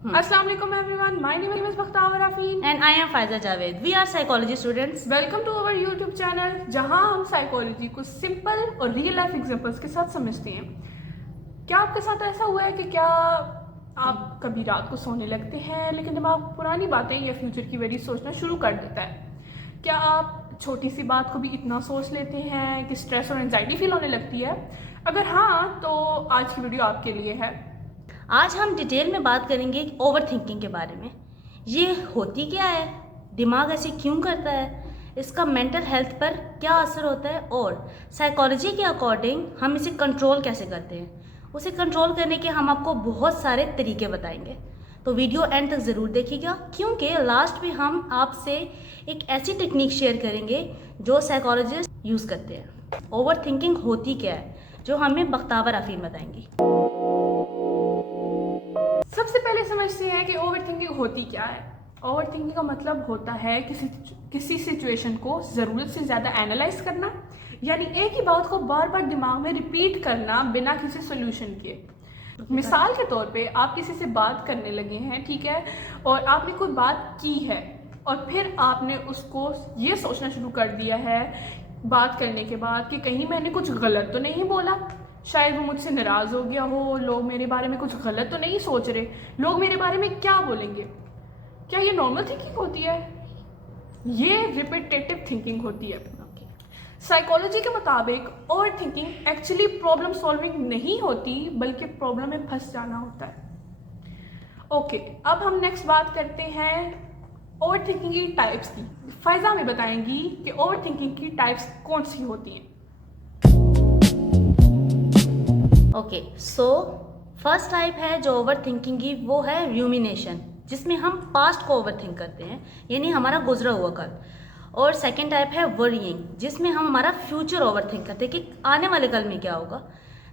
Assalamu alaikum everyone. My name is Bakhtawer Afeen And I am Faiza Javed. We are psychology students. Welcome to our YouTube channel जहां हम psychology को simple और real life examples के साथ समझते हैं। क्या आपके साथ ऐसा हुआ है कि क्या आप कभी रात को सोने लगते हैं लेकिन दिमाग पुरानी बातें या फ्यूचर की वजह सोचना शुरू कर देता है? क्या आप छोटी सी बात को भी इतना सोच लेते हैं कि स्ट्रेस और एंजाइटी फील होने लगती है? अगर हाँ, तो आज की वीडियो आपके लिए है। आज हम डिटेल में बात करेंगे ओवर थिंकिंग के बारे में। ये होती क्या है, दिमाग ऐसे क्यों करता है, इसका मेंटल हेल्थ पर क्या असर होता है और साइकोलॉजी के अकॉर्डिंग हम इसे कंट्रोल कैसे करते हैं। उसे कंट्रोल करने के हम आपको बहुत सारे तरीके बताएंगे, तो वीडियो एंड तक ज़रूर देखिएगा, क्योंकि लास्ट में हम आपसे एक ऐसी टेक्निक शेयर करेंगे जो साइकोलॉजिस्ट यूज़ करते हैं। ओवर थिंकिंग होती क्या है, जो हमें बख्तावर अफीन बताएंगी। सबसे पहले समझते हैं कि ओवर थिंकिंग होती क्या है। ओवर थिंकिंग का मतलब होता है किसी सिचुएशन को ज़रूरत से ज़्यादा एनालाइज करना, यानी एक ही बात को बार बार दिमाग में रिपीट करना बिना किसी सोल्यूशन के। मिसाल के तौर पे आप किसी से बात करने लगे हैं, ठीक है, और आपने कोई बात की है और फिर आपने उसको ये सोचना शुरू कर दिया है बात करने के बाद कि कहीं मैंने कुछ गलत तो नहीं बोला, शायद वो मुझसे नाराज़ हो गया हो, लोग मेरे बारे में कुछ गलत तो नहीं सोच रहे, लोग मेरे बारे में क्या बोलेंगे। क्या ये नॉर्मल थिंकिंग होती है? ये रिपीटेटिव थिंकिंग होती है। साइकोलॉजी के मुताबिक over thinking actually problem solving नहीं होती, बल्कि प्रॉब्लम में फंस जाना होता है। ओके, अब हम नेक्स्ट बात करते हैं ओवर थिंकिंग की टाइप्स की। फायजा में बताएंगी कि ओवर थिंकिंग की टाइप्स कौन सी होती हैं। ओके, सो फर्स्ट टाइप है जो ओवर थिंकिंग की, वो है रूमिनेशन, जिसमें हम पास्ट को ओवर थिंक करते हैं, यानी हमारा गुजरा हुआ कल। और सेकेंड टाइप है वरीइंग, जिसमें हम हमारा फ्यूचर ओवर थिंक करते हैं कि आने वाले कल में क्या होगा।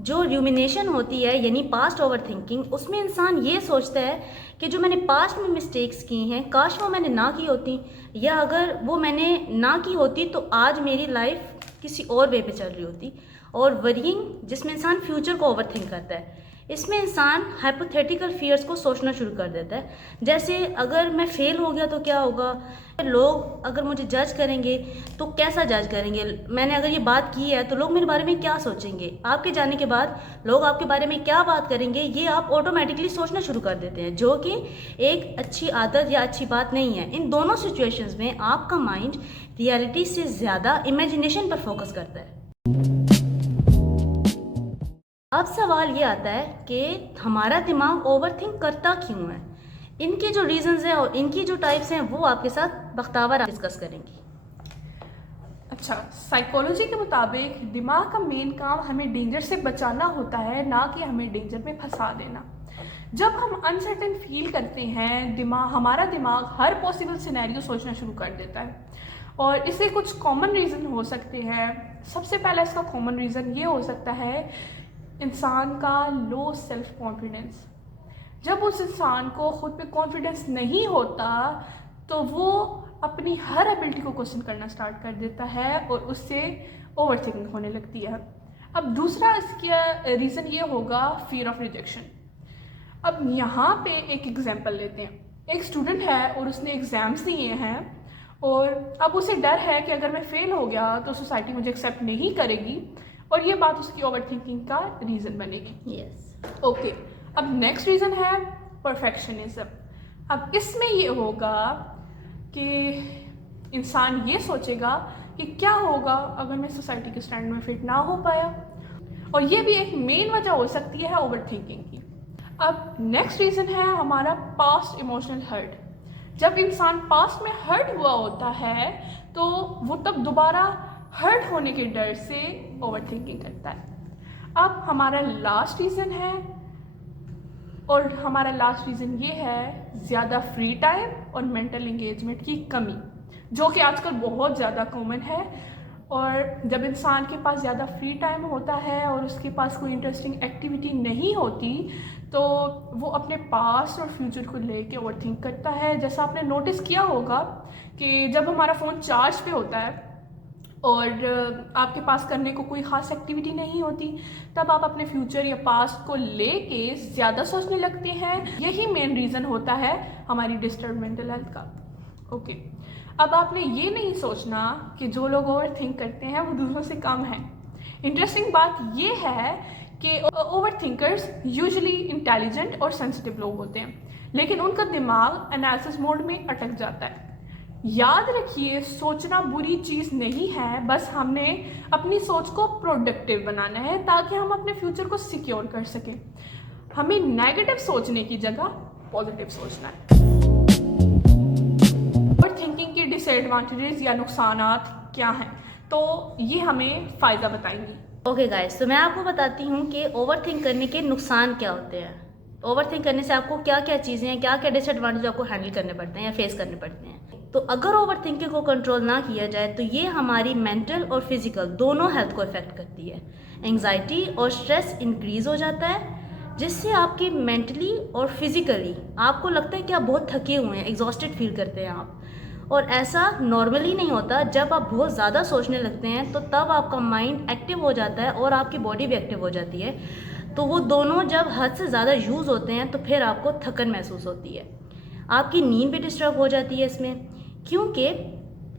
जो रूमिनेशन होती है यानी पास्ट ओवर थिंकिंग, उसमें इंसान ये सोचता है कि जो मैंने पास्ट में मिस्टेक्स की हैं, काश वो मैंने ना की होती, या अगर वो मैंने ना की होती तो आज मेरी लाइफ किसी और वे पे चल रही होती। और वरीइंग, जिसमें इंसान फ्यूचर को ओवर थिंक करता है, इसमें इंसान हाइपोथेटिकल फियर्स को सोचना शुरू कर देता है, जैसे अगर मैं फेल हो गया तो क्या होगा, लोग अगर मुझे जज करेंगे तो कैसा जज करेंगे, मैंने अगर ये बात की है तो लोग मेरे बारे में क्या सोचेंगे, आपके जाने के बाद लोग आपके बारे में क्या बात करेंगे, ये आप ऑटोमेटिकली सोचना शुरू कर देते हैं, जो कि एक अच्छी आदत या अच्छी बात नहीं है। इन दोनों सिचुएशंस में आपका माइंड रियलिटी से ज़्यादा इमेजिनेशन पर फोकस करता है। अब सवाल ये आता है कि हमारा दिमाग ओवर थिंक करता क्यों है। इनके जो रीजंस हैं और इनकी जो टाइप्स हैं वो आपके साथ बख्तावर डिस्कस करेंगी। अच्छा, साइकोलॉजी के मुताबिक दिमाग का मेन काम हमें डेंजर से बचाना होता है, ना कि हमें डेंजर में फंसा देना। जब हम अनसर्टेन फील करते हैं, हमारा दिमाग हर पॉसिबल सिनेरियो सोचना शुरू कर देता है, और इससे कुछ कॉमन रीज़न हो सकते हैं। सबसे पहला इसका कॉमन रीज़न ये हो सकता है इंसान का लो सेल्फ कॉन्फिडेंस। जब उस इंसान को खुद पे कॉन्फिडेंस नहीं होता तो वो अपनी हर एबिलिटी को क्वेश्चन करना स्टार्ट कर देता है और उससे ओवर थिंकिंग होने लगती है। अब दूसरा इसका रीज़न ये होगा फियर ऑफ रिजेक्शन। अब यहाँ पे एक एग्जांपल लेते हैं। एक स्टूडेंट है और उसने एग्ज़ाम्स दिए हैं और अब उसे डर है कि अगर मैं फेल हो गया तो सोसाइटी मुझे एक्सेप्ट नहीं करेगी, और ये बात उसकी ओवर थिंकिंग का रीज़न बनेगी। यस। ओके, अब नेक्स्ट रीज़न है परफेक्शनिज्म। अब इसमें ये होगा कि इंसान ये सोचेगा कि क्या होगा अगर मैं सोसाइटी के स्टैंडर्ड में फिट ना हो पाया, और ये भी एक मेन वजह हो सकती है ओवर थिंकिंग की। अब नेक्स्ट रीज़न है हमारा पास्ट इमोशनल हर्ट। जब इंसान पास्ट में हर्ट हुआ होता है तो वो तब दोबारा हर्ट होने के डर से ओवर थिंकिंग करता है। अब हमारा लास्ट रीज़न है, और हमारा लास्ट रीज़न ये है ज़्यादा फ्री टाइम और मेंटल एंगेजमेंट की कमी, जो कि आजकल बहुत ज़्यादा कॉमन है। और जब इंसान के पास ज़्यादा फ्री टाइम होता है और उसके पास कोई इंटरेस्टिंग एक्टिविटी नहीं होती तो वो अपने पास्ट और फ्यूचर को लेके ओवरथिंक करता है। जैसा आपने नोटिस किया होगा कि जब हमारा फ़ोन चार्ज पे होता है और आपके पास करने को कोई ख़ास एक्टिविटी नहीं होती, तब आप अपने फ्यूचर या पास्ट को लेके ज़्यादा सोचने लगते हैं। यही मेन रीज़न होता है हमारी डिस्टर्ब मेंटल हेल्थ का। ओके, अब आपने ये नहीं सोचना कि जो लोग ओवर थिंक करते हैं वो दूसरों से कम हैं। इंटरेस्टिंग बात ये है कि ओवर थिंकर्स यूजुअली इंटेलिजेंट और सेंसिटिव लोग होते हैं, लेकिन उनका दिमाग एनालिसिस मोड में अटक जाता है। याद रखिए, सोचना बुरी चीज़ नहीं है, बस हमने अपनी सोच को प्रोडक्टिव बनाना है ताकि हम अपने फ्यूचर को सिक्योर कर सकें। हमें नेगेटिव सोचने की जगह पॉजिटिव सोचना है। ओवर थिंकिंग के डिसएडवांटेजेस या नुकसानात क्या हैं, तो ये हमें फ़ायदा बताएंगी। ओके गाइस, तो मैं आपको बताती हूँ कि ओवर थिंक करने के नुकसान क्या होते हैं। ओवर थिंक करने से आपको क्या क्या चीज़ें हैं, क्या क्या डिसएडवांटेज आपको हैंडल करने पड़ते हैं या फेस करने पड़ते हैं। तो अगर ओवर थिंकिंग को कंट्रोल ना किया जाए तो ये हमारी मेंटल और फिजिकल दोनों हेल्थ को इफेक्ट करती है। एंग्जाइटी और स्ट्रेस इंक्रीज हो जाता है, जिससे आपकी मेंटली और फिजिकली आपको लगता है कि आप बहुत थके हुए हैं, एग्जॉस्टेड फील करते हैं आप। और ऐसा नॉर्मली नहीं होता। जब आप बहुत ज़्यादा सोचने लगते हैं तो तब आपका माइंड एक्टिव हो जाता है और आपकी बॉडी भी एक्टिव हो जाती है। तो वो दोनों जब हद से ज़्यादा यूज़ होते हैं तो फिर आपको थकन महसूस होती है। आपकी नींद भी डिस्टर्ब हो जाती है इसमें, क्योंकि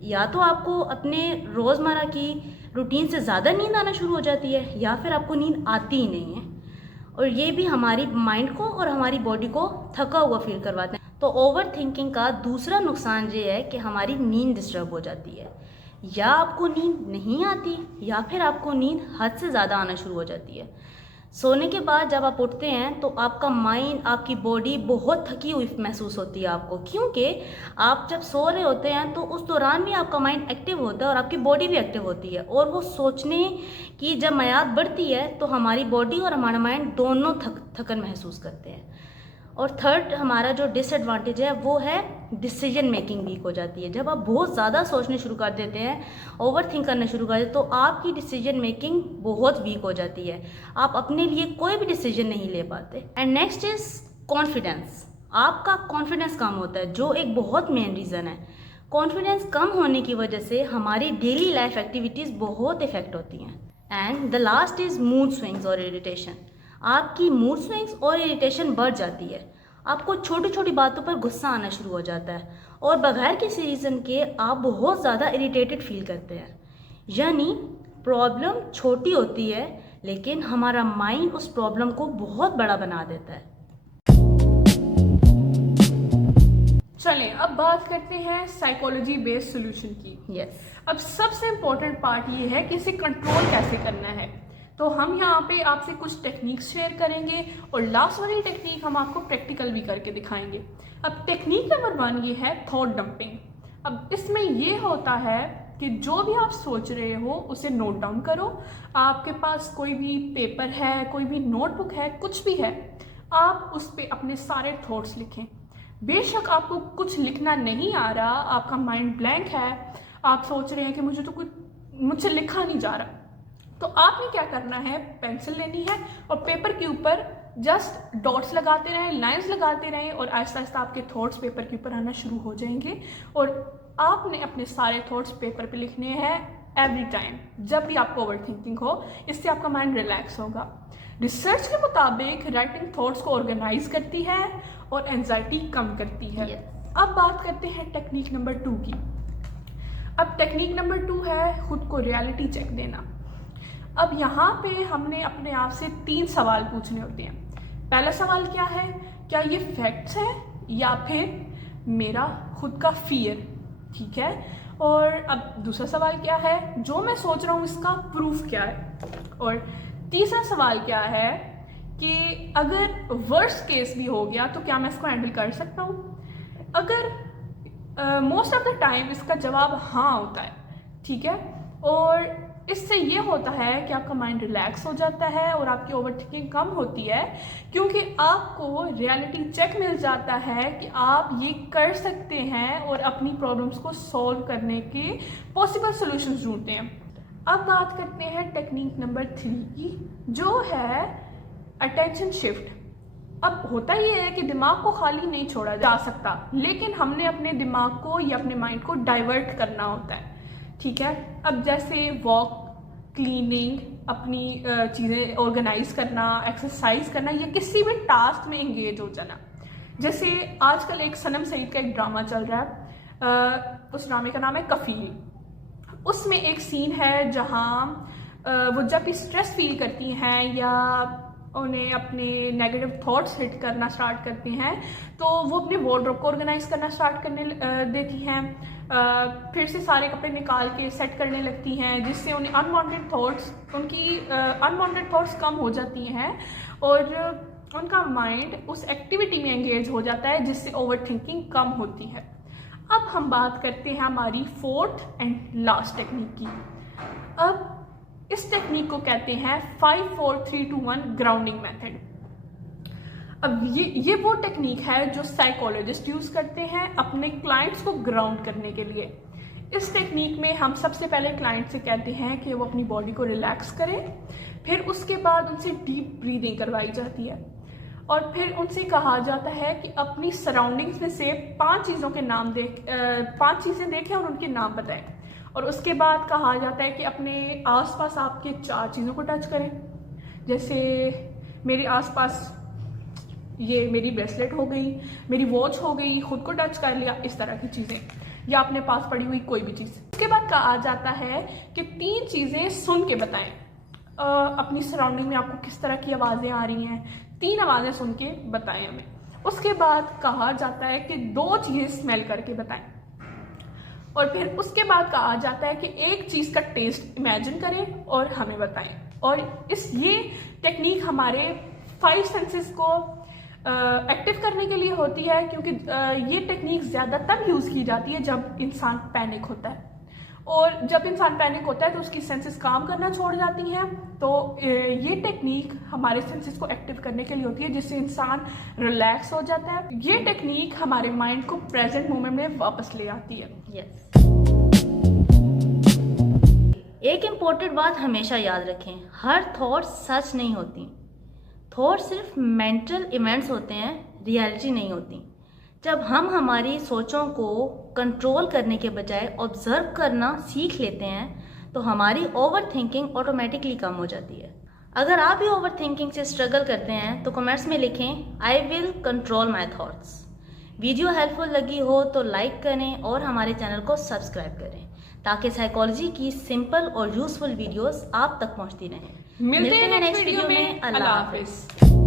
या तो आपको अपने रोज़मर्रा की रूटीन से ज़्यादा नींद आना शुरू हो जाती है या फिर आपको नींद आती ही नहीं है। और ये भी हमारी माइंड को और हमारी बॉडी को थका हुआ फील करवाते हैं। तो ओवर थिंकिंग का दूसरा नुकसान ये है कि हमारी नींद डिस्टर्ब हो जाती है। या आपको नींद नहीं आती या फिर आपको नींद हद से ज़्यादा आना शुरू हो जाती है। सोने के बाद जब आप उठते हैं तो आपका माइंड, आपकी बॉडी बहुत थकी हुई महसूस होती है आपको, क्योंकि आप जब सो रहे होते हैं तो उस दौरान भी आपका माइंड एक्टिव होता है और आपकी बॉडी भी एक्टिव होती है। और वो सोचने की जब मयाद बढ़ती है तो हमारी बॉडी और हमारा माइंड दोनों थकन महसूस करते हैं। और थर्ड हमारा जो डिसएडवांटेज है वो है डिसीजन मेकिंग वीक हो जाती है। जब आप बहुत ज़्यादा सोचने शुरू कर देते हैं, ओवर थिंक करना शुरू कर देते हैं, तो आपकी डिसीजन मेकिंग बहुत वीक हो जाती है। आप अपने लिए कोई भी डिसीजन नहीं ले पाते। And next is confidence. आपका कॉन्फिडेंस कम होता है, जो एक बहुत मेन रीज़न है। कॉन्फिडेंस कम होने की वजह से हमारी डेली लाइफ एक्टिविटीज़ बहुत इफेक्ट होती हैं। And the last is mood swings और इरिटेशन। आपकी मूड स्विंग्स और इरिटेशन बढ़ जाती है। आपको छोटी छोटी बातों पर गुस्सा आना शुरू हो जाता है और बगैर किसी रीज़न के आप बहुत ज़्यादा इरिटेटेड फील करते हैं। यानी प्रॉब्लम छोटी होती है लेकिन हमारा माइंड उस प्रॉब्लम को बहुत बड़ा बना देता है। चलें अब बात करते हैं साइकोलॉजी बेस्ड सोल्यूशन की। यस। अब सबसे इम्पोर्टेंट पार्ट ये है कि इसे कंट्रोल कैसे करना है। तो हम यहाँ पे आपसे कुछ टेक्निक्स शेयर करेंगे और लास्ट वाली टेक्निक हम आपको प्रैक्टिकल भी करके दिखाएंगे। अब टेक्निक नंबर 1 ये है थॉट डंपिंग। अब इसमें ये होता है कि जो भी आप सोच रहे हो उसे नोट डाउन करो। आपके पास कोई भी पेपर है, कोई भी नोटबुक है, कुछ भी है, आप उस पर अपने सारे थॉट्स लिखें। बेशक आपको कुछ लिखना नहीं आ रहा, आपका माइंड ब्लैंक है, आप सोच रहे हैं कि मुझसे लिखा नहीं जा रहा, तो आपने क्या करना है, पेंसिल लेनी है और पेपर के ऊपर जस्ट डॉट्स लगाते रहें, लाइंस लगाते रहें और आहिस्ता आहिस्ता आपके थॉट्स पेपर के ऊपर आना शुरू हो जाएंगे। और आपने अपने सारे थॉट्स पेपर पे लिखने हैं एवरी टाइम जब भी आपको ओवर थिंकिंग हो। इससे आपका माइंड रिलैक्स होगा। रिसर्च के मुताबिक राइटिंग थॉट्स को ऑर्गेनाइज करती है और एंजाइटी कम करती है। अब बात करते हैं टेक्निक नंबर 2 की। अब टेक्निक नंबर 2 है खुद को रियलिटी चेक देना। अब यहाँ पे हमने अपने आप से 3 सवाल पूछने होते हैं। पहला सवाल क्या है, क्या ये फैक्ट्स है या फिर मेरा खुद का फियर, ठीक है। और अब दूसरा सवाल क्या है, जो मैं सोच रहा हूँ इसका प्रूफ क्या है। और तीसरा सवाल क्या है कि अगर वर्स्ट केस भी हो गया तो क्या मैं इसको हैंडल कर सकता हूँ। अगर मोस्ट ऑफ द टाइम इसका जवाब हाँ होता है, ठीक है। और इससे ये होता है कि आपका माइंड रिलैक्स हो जाता है और आपकी ओवर थिंकिंग कम होती है, क्योंकि आपको रियलिटी चेक मिल जाता है कि आप ये कर सकते हैं और अपनी प्रॉब्लम्स को सॉल्व करने के पॉसिबल सॉल्यूशंस ढूंढते हैं। अब बात करते हैं टेक्निक नंबर 3 की, जो है अटेंशन शिफ्ट। अब होता ये है कि दिमाग को खाली नहीं छोड़ा जा सकता, लेकिन हमने अपने दिमाग को या अपने माइंड को डाइवर्ट करना होता है, ठीक है। अब जैसे वॉक, क्लीनिंग, अपनी चीज़ें ऑर्गेनाइज करना, एक्सरसाइज करना, या किसी भी टास्क में एंगेज हो जाना। जैसे आजकल एक सनम सईद का एक ड्रामा चल रहा है, उस ड्रामे का नाम है कफील। उसमें एक सीन है जहाँ वो जब भी स्ट्रेस फील करती हैं या उन्हें अपने नेगेटिव थॉट्स हिट करना स्टार्ट करते हैं, तो वो अपने वार्डरोब को ऑर्गेनाइज करना स्टार्ट करने देती हैं। फिर से सारे कपड़े निकाल के सेट करने लगती हैं, जिससे उन्हें उनकी अनवांटेड थॉट्स कम हो जाती हैं और उनका माइंड उस एक्टिविटी में एंगेज हो जाता है, जिससे ओवर थिंकिंग कम होती है। अब हम बात करते हैं हमारी फोर्थ एंड लास्ट टेक्निक की। अब इस टेक्निक को कहते हैं 5 4 3 2 1 ग्राउंडिंग मेथड। अब ये वो टेक्निक है जो साइकोलॉजिस्ट यूज करते हैं अपने क्लाइंट्स को ग्राउंड करने के लिए। इस टेक्निक में हम सबसे पहले क्लाइंट से कहते हैं कि वो अपनी बॉडी को रिलैक्स करें, फिर उसके बाद उनसे डीप ब्रीदिंग करवाई जाती है और फिर उनसे कहा जाता है कि अपनी सराउंडिंग्स में से 5 चीज़ों के नाम 5 चीज़ें देखें और उनके नाम बताएं। और उसके बाद कहा जाता है कि अपने आसपास आपके 4 चीज़ों को टच करें। जैसे मेरे आसपास ये मेरी ब्रेसलेट हो गई, मेरी वॉच हो गई, खुद को टच कर लिया, इस तरह की चीज़ें, या अपने पास पड़ी हुई कोई भी चीज़। उसके बाद कहा जाता है कि 3 चीज़ें सुन के बताएं। अपनी सराउंडिंग में आपको किस तरह की आवाज़ें आ रही हैं, 3 आवाज़ें सुन के बताएं हमें। उसके बाद कहा जाता है कि 2 चीज़ें स्मेल करके बताएं और फिर उसके बाद कहा जाता है कि एक चीज़ का टेस्ट इमेजिन करें और हमें बताएं। और ये टेक्निक हमारे 5 सेंसेस को एक्टिव करने के लिए होती है, क्योंकि ये टेक्निक ज़्यादा तब यूज़ की जाती है जब इंसान पैनिक होता है। और जब इंसान पैनिक होता है तो उसकी सेंसेस काम करना छोड़ जाती हैं, तो ये टेक्निक हमारे सेंसेस को एक्टिव करने के लिए होती है, जिससे इंसान रिलैक्स हो जाता है। ये टेक्निक हमारे माइंड को प्रेजेंट मोमेंट में वापस ले आती है। यस। एक इम्पोर्टेंट बात हमेशा याद रखें, हर थॉट सच नहीं होती। थॉट सिर्फ मेंटल इवेंट्स होते हैं, रियलिटी नहीं होती। जब हम हमारी सोचों को कंट्रोल करने के बजाय ऑब्जर्व करना सीख लेते हैं, तो हमारी ओवर थिंकिंग ऑटोमेटिकली कम हो जाती है। अगर आप भी ओवर थिंकिंग से स्ट्रगल करते हैं तो कमेंट्स में लिखें I will control my thoughts. Video helpful लगी हो तो लाइक करें और हमारे चैनल को सब्सक्राइब करें, ताकि साइकोलॉजी की सिंपल और यूजफुल वीडियोस आप तक पहुंचती रहें। मिलते हैं नेक्स्ट वीडियो में। अल्लाह हाफिज।